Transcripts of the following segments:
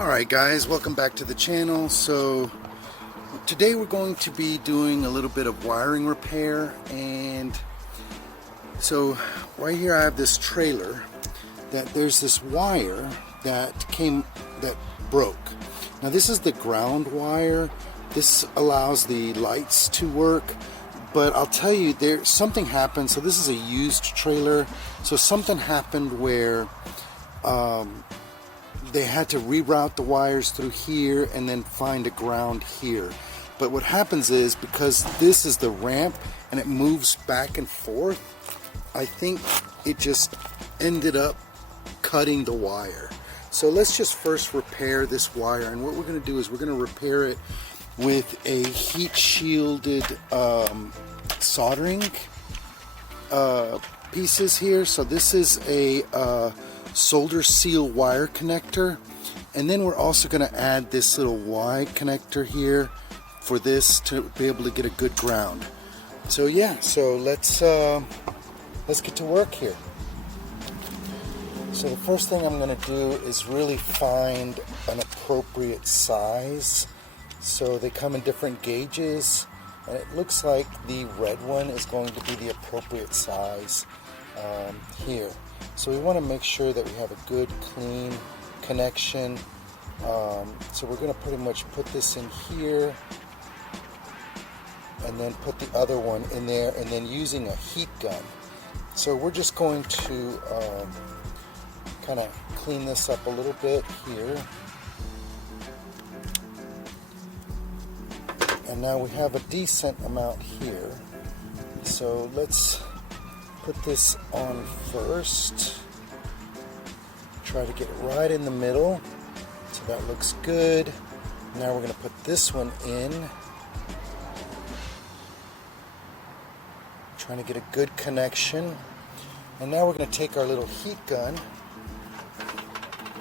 Alright guys, welcome back to the channel. So today we're going to be doing a little bit of wiring repair, and so right here I have this trailer that there's this wire that broke. Now this is the ground wire. This allows the lights to work, but I'll tell you, something happened. So this is a used trailer, so something happened where they had to reroute the wires through here and then find a ground here. But what happens is, because this is the ramp and it moves back and forth, I think it just ended up cutting the wire. So let's just first repair this wire, and what we're going to do is we're going to repair it with a heat shielded soldering pieces here. So this is a solder seal wire connector, and then we're also going to add this little Y connector here for this to be able to get a good ground. So yeah, so let's get to work here. So the first thing I'm going to do is really find an appropriate size. So they come in different gauges, and it looks like the red one is going to be the appropriate size here. So we want to make sure that we have a good, clean connection. So we're going to pretty much put this in here, and then put the other one in there, and then using a heat gun. So we're just going to kind of clean this up a little bit here. And now we have a decent amount here. So let's put this on first. Try to get it right in the middle. So that looks good. Now we're going to put this one in. Trying to get a good connection. And now we're going to take our little heat gun.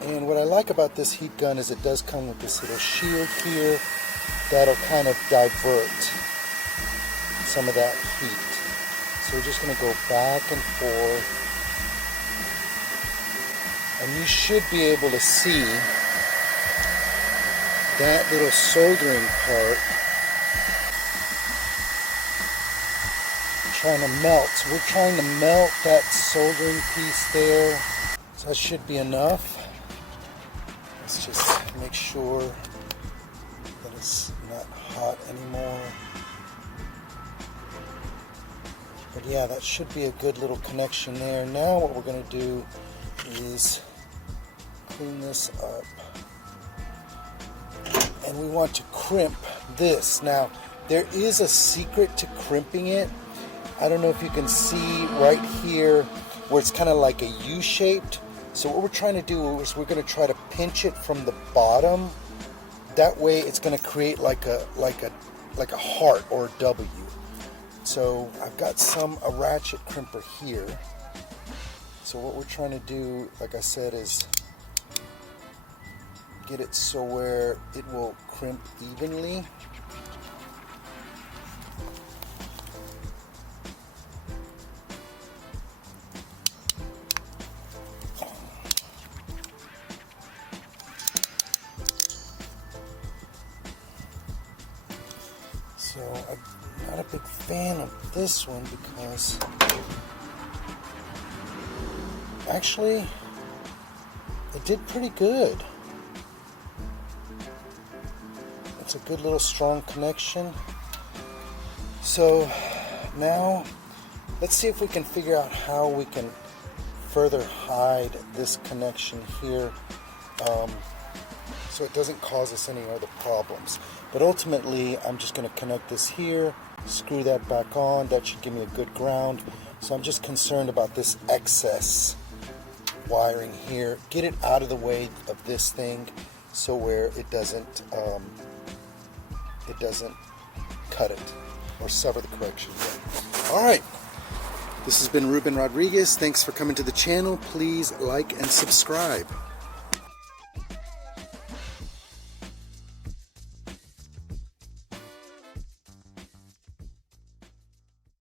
And what I like about this heat gun is it does come with this little shield here that'll kind of divert some of that heat. So we're just going to go back and forth, and you should be able to see that little soldering part trying to melt. So we're trying to melt that soldering piece there. So that should be enough. Let's just make sure that it's not hot anymore. But yeah, that should be a good little connection there. Now what we're going to do is clean this up. And we want to crimp this. Now, there is a secret to crimping it. I don't know if you can see right here where it's kind of like a U-shaped. So what we're trying to do is we're going to try to pinch it from the bottom. That way it's going to create like a heart or a W. So I've got a ratchet crimper here. So what we're trying to do, like I said, is get it so where it will crimp evenly. So I'm not a big fan of this one because actually it did pretty good. It's a good little strong connection. So now let's see if we can figure out how we can further hide this connection here, so it doesn't cause us any other problems. But ultimately, I'm just going to connect this here, screw that back on. That should give me a good ground. So I'm just concerned about this excess wiring here. Get it out of the way of this thing, so where it doesn't cut it or sever the connection. All right. This has been Ruben Rodriguez. Thanks for coming to the channel. Please like and subscribe.